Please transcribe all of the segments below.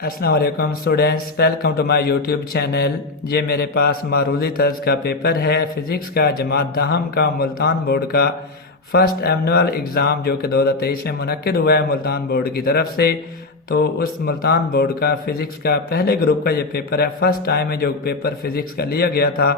अस्सलाम वालेकुम students, welcome to my YouTube channel. ये मेरे पास मारूदी तर्ज का पेपर है फ़िज़िक्स का जमात दहम का मुल्तान बोर्ड का फर्स्ट एनुअल एग्ज़ाम जो कि 2023 में मुनक्किद हुआ है मुल्तान बोर्ड की तरफ से। तो उस मुल्तान बोर्ड का फ़िज़िक्स का पहले ग्रुप का ये पेपर है। फर्स्ट टाइम में जो पेपर फ़िज़िक्स का लिया गया था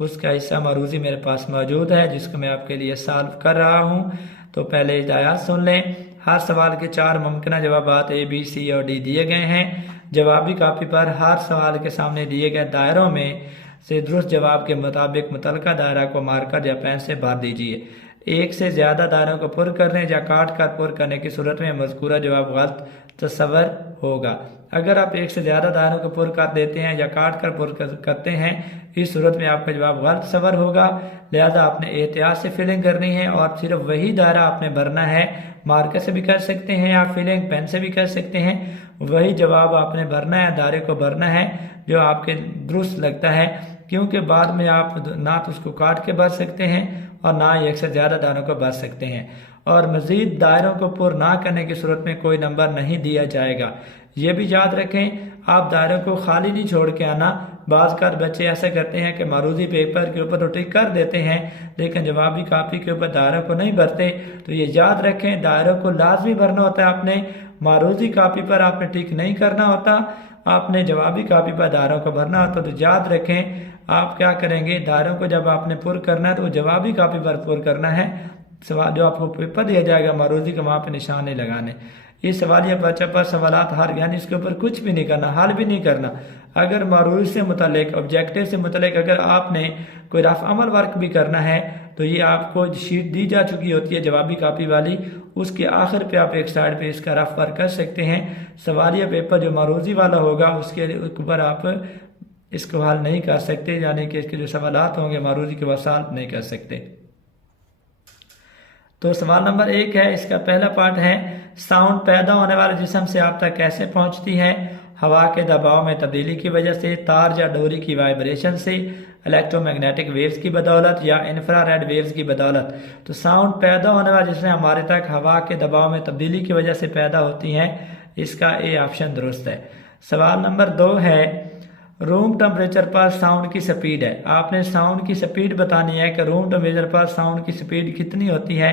उसका हिस्सा मारूजी मेरे पास मौजूद है जिसको मैं आपके लिए सॉल्व कर रहा हूँ। तो पहले हिदायत सुन लें। हर सवाल के 4 मुमकिन जवाबात ए, बी, सी और डी दिए गए हैं। जवाबी कापी पर हर सवाल के सामने दिए गए दायरों में से दुरुस्त जवाब के मुताबिक मुतलका दायरा को मार्कर या पेन से भर दीजिए। एक से ज़्यादा दायरों को पुर करने या काट कर पुर करने की सूरत में मज़कूरा जवाब गलत तस्वर होगा। अगर आप एक से ज़्यादा दायरों को पुर कर देते हैं या काट कर पुर करते हैं, इस सूरत में आपका जवाब गलत तस्वर होगा। लिहाजा आपने एहतियात से फिलिंग करनी है और सिर्फ वही दायरा आपने भरना है। मार्कर से भी कर सकते हैं या फिलिंग पेन से भी कर सकते हैं। वही जवाब आपने भरना है, दायरे को भरना है जो आपके दुरुस्त लगता है, क्योंकि बाद में आप ना तो उसको काट के भर सकते हैं और ना ही एक से ज़्यादा दायरों को भर सकते हैं। और मज़ीद दायरों को पुर ना करने की सूरत में कोई नंबर नहीं दिया जाएगा। ये भी याद रखें, आप दायरों को खाली नहीं छोड़ के आना। बाज़ कार बच्चे ऐसा करते हैं कि मारूजी पेपर के ऊपर तो टिक कर देते हैं लेकिन जवाबी कापी के ऊपर दायरों को नहीं भरते। तो ये याद रखें, दायरों को लाजमी भरना होता है आपने। मारूजी कापी पर आपने टिक नहीं करना होता, आपने जवाबी कापी पर दायरों को भरना होता। तो याद रखें, आप क्या करेंगे, दायरों को जब आपने पुर करना है तो जवाबी कापी पर पुर करना है। सवाल जो आपको पेपर दिया जाएगा मारूजी का, वहाँ पे निशान नहीं लगाने। इस सवालिया पर्चा पर सवालात हर यानी इसके ऊपर कुछ भी नहीं करना, हल भी नहीं करना। अगर मारूजी से मुतालिक ऑब्जेक्टिव से मुतालिक अगर आपने कोई रफ अमल वर्क भी करना है तो ये आपको शीट दी जा चुकी होती है जवाबी कापी वाली, उसके आखिर पे आप एक साइड पे इसका रफ वर्क कर सकते हैं। सवालिया पेपर जो मारूजी वाला होगा उसके ऊपर आप इसको हल नहीं कर सकते, यानी कि इसके जो सवालात होंगे मारूजी के वह सॉल्व नहीं कर सकते। तो सवाल नंबर 1 है, इसका पहला पार्ट है साउंड पैदा होने वाले जिस्म से आप तक कैसे पहुंचती है? हवा के दबाव में तब्दीली की वजह से, तार या डोरी की वाइब्रेशन से, इलेक्ट्रोमैग्नेटिक वेव्स की बदौलत या इंफ्रारेड वेव्स की बदौलत। तो साउंड पैदा होने वाले जिसमें हमारे तक हवा के दबाव में तब्दीली की वजह से पैदा होती हैं, इसका ए ऑप्शन दुरुस्त है। सवाल नंबर 2 है, रूम टेम्परेचर पर साउंड की स्पीड है। आपने साउंड की स्पीड बतानी है कि रूम टेम्परेचर पर साउंड की स्पीड कितनी होती है।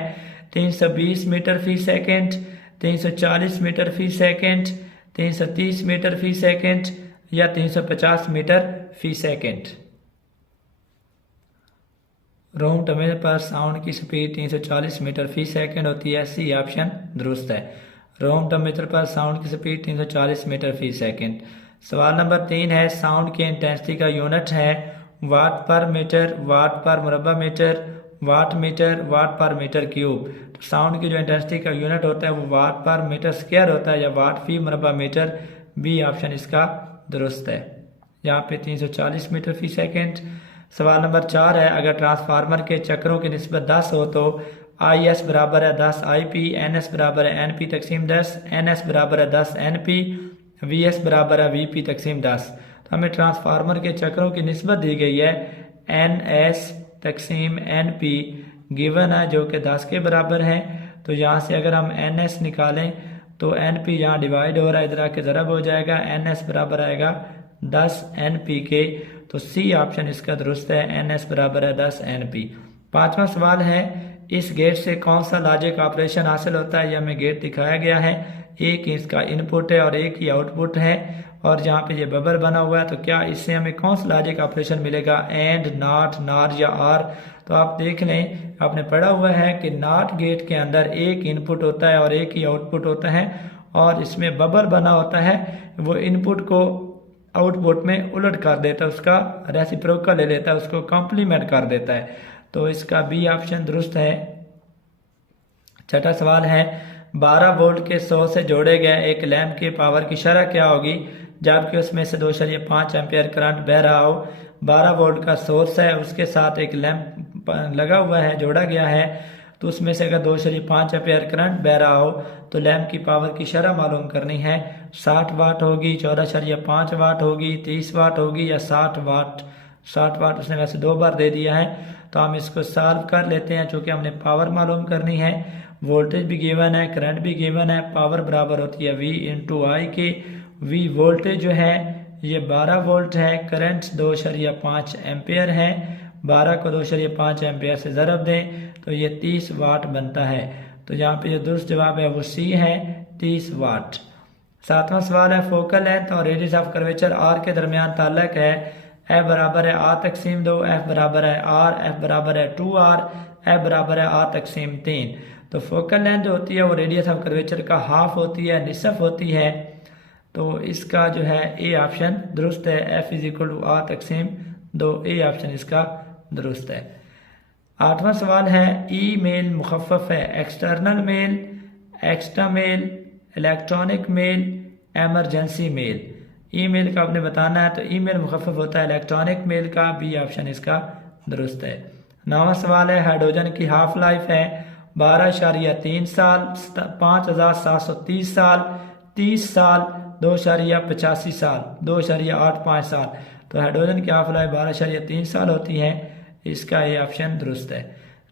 320 मीटर फी सेकेंड, 340 मीटर फी सेकेंड, 330 मीटर फी सेकेंड या 350 मीटर फी सेकेंड। रूम टेम्परेचर पर साउंड की स्पीड 340 मीटर फी सेकेंड होती है, सी ऑप्शन दुरुस्त है। रूम टेम्परेचर पर साउंड की स्पीड 340 मीटर फी सेकेंड। सवाल नंबर 3 है, साउंड की इंटेंसिटी का यूनिट है वाट पर मीटर, वाट पर मुरबा मीटर, वाट मीटर, वाट पर मीटर क्यूब। तो साउंड की जो इंटेंसिटी का यूनिट होता है वो वाट पर मीटर स्क्वायर होता है या वाट फी मुरबा मीटर, बी ऑप्शन इसका दुरुस्त है। यहाँ पे 340 मीटर फी सेकेंड। सवाल नंबर 4 है, अगर ट्रांसफार्मर के चक्रों की निस्बत 10 हो तो आई एस बराबर है 10 आई पी, एन एस बराबर है एन पी तकसीम 10, एन एस बराबर है 10 एन पी, वी एस बराबर है वी पी तकसीम 10। तो हमें ट्रांसफार्मर के चक्रों की निस्बत दी गई है एन एस तकसीम एन पी गिवन है जो कि 10 के बराबर है। तो यहाँ से अगर हम एन एस निकालें तो एन पी यहाँ डिवाइड हो रहा है, इधर आके ज़रब हो जाएगा, एन एस बराबर आएगा 10 एन पी के। तो सी ऑप्शन इसका दुरुस्त है, एन एस बराबर है 10 एन पी। 5वां सवाल है, इस गेट से कौन सा लॉजिक ऑपरेशन हासिल होता है? यह हमें गेट दिखाया गया है, एक इसका इनपुट है और एक ही आउटपुट है और जहाँ पे ये बबल बना हुआ है। तो क्या इससे हमें कौन सा लॉजिक ऑपरेशन मिलेगा? एंड, नॉट, नॉर या आर? तो आप देख लें, आपने पढ़ा हुआ है कि नॉट गेट के अंदर एक इनपुट होता है और एक ही आउटपुट होता है और इसमें बबल बना होता है, वो इनपुट को आउटपुट में उलट कर देता है, उसका रेसिप्रोकल ले लेता है, उसको कॉम्प्लीमेंट कर देता है। तो इसका बी ऑप्शन दुरुस्त है। 6वां सवाल है, 12 वोल्ट के 100 से जोड़े गए एक लैंप की पावर की शरह क्या होगी जबकि उसमें से 2.5 एम्पियर करंट बह रहा हो? 12 वोल्ट का सोर्स है, उसके साथ एक लैंप लगा हुआ है, जोड़ा गया है, तो उसमें से अगर 2.5 एम्पियर करंट बह रहा हो तो लैंप की पावर की शरह मालूम करनी है। 60 वाट होगी, 14.5 वाट होगी, 30 वाट होगी या 60 वाट। 60 वाट उसने वैसे 2 बार दे दिया है, तो हम इसको सॉल्व कर लेते हैं। चूँकि हमने पावर मालूम करनी है, वोल्टेज भी गिवन है, करंट भी गिवन है, पावर बराबर होती है V इंटू आई के, वी वोल्टेज जो है ये 12 वोल्ट है। करंट 2.5 एम्पेयर है। 12 को 2.5 एम्पेयर से ज़रब दें तो ये 30 वाट बनता है। तो यहाँ पे जो दुरुस्त जवाब है वो सी है, 30 वाट। 7वां सवाल है फोकल लेंथ और रेडियस ऑफ कर्वेचर आर के दरमियान ताल्लुक है एफ बराबर है आर तकसीम 2, एफ बराबर है आर, एफ बराबर है 2r, एफ बराबर है आर तकसीम 3। तो फोकल लेंथ जो होती है वो रेडियस ऑफ कर्वेचर का हाफ होती है, निसफ होती है। तो इसका जो है ए ऑप्शन दुरुस्त है, F is equal to R तकसीम 2, ए ऑप्शन इसका दुरुस्त है। 8वां सवाल है ई मेल मुखफ़फ़ है, external mail, extra mail, electronic mail, emergency mail. Email का आपने बताना है, तो ईमेल मुखफ़फ़ होता है इलेक्ट्रॉनिक मेल का, बी ऑप्शन इसका दुरुस्त है। 9वां सवाल है हाइड्रोजन की हाफ लाइफ है 12.3 साल, 5730 साल, 30 साल, 2.85 साल, 2.85 साल। तो हाइड्रोजन की हाफ लाइफ 12.3 साल होती है, इसका ये ऑप्शन दुरुस्त है।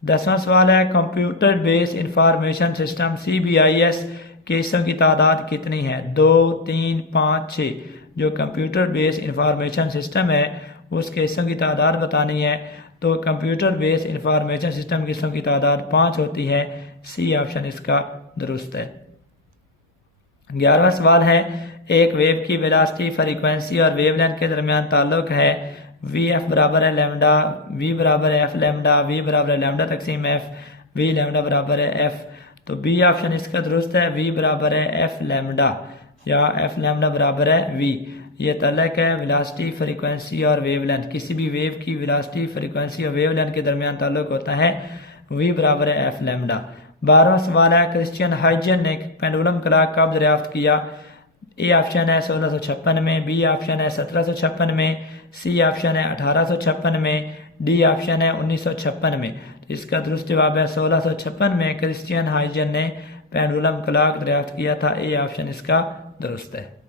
10वां सवाल है computer based information system CBIS के हिस्सों की तादाद कितनी है? 2, 3, 5, 6। जो कंप्यूटर बेस्ड इंफॉर्मेशन सिस्टम है उसके हिस्सों की तादाद बतानी है। तो कंप्यूटर बेस्ड इंफॉर्मेशन सिस्टम के हिस्सों की तादाद 5 होती है, सी ऑप्शन इसका दुरुस्त है। 11वां सवाल है एक वेव की वेलोसिटी, फ्रीक्वेंसी और वेवलेंथ के दरमियान ताल्लुक है वी एफ बराबर है लैम्डा, वी बराबर है एफ लैम्डा, वी बराबर है लैम्डा तकसीम एफ, वी लैम्डा बराबर है एफ। तो बी ऑप्शन इसका दुरुस्त है, वी बराबर है एफ लैम्डा या एफ लैम्डा बराबर है वी। ये ताल्लुक है वेलोसिटी, फ्रीक्वेंसी और वेवलेंथ। किसी भी वेव की वेलोसिटी, फ्रीक्वेंसी और वेवलेंथ के दरमियान ताल्लुक होता है वी बराबर है एफ लैम्डा। 12वां सवाल है क्रिश्चियन हाइजन ने पेंडुलम क्लॉक कब दरियाफ्त किया? ए ऑप्शन है 1656 में, बी ऑप्शन है 1756 में, सी ऑप्शन है 1856 में, डी ऑप्शन है 1956 में। तो इसका दुरुस्त जवाब है 1656 में क्रिश्चियन हाइजन ने पेंडुलम क्लॉक दरियाफ्त किया था, ए ऑप्शन इसका दुरुस्त है।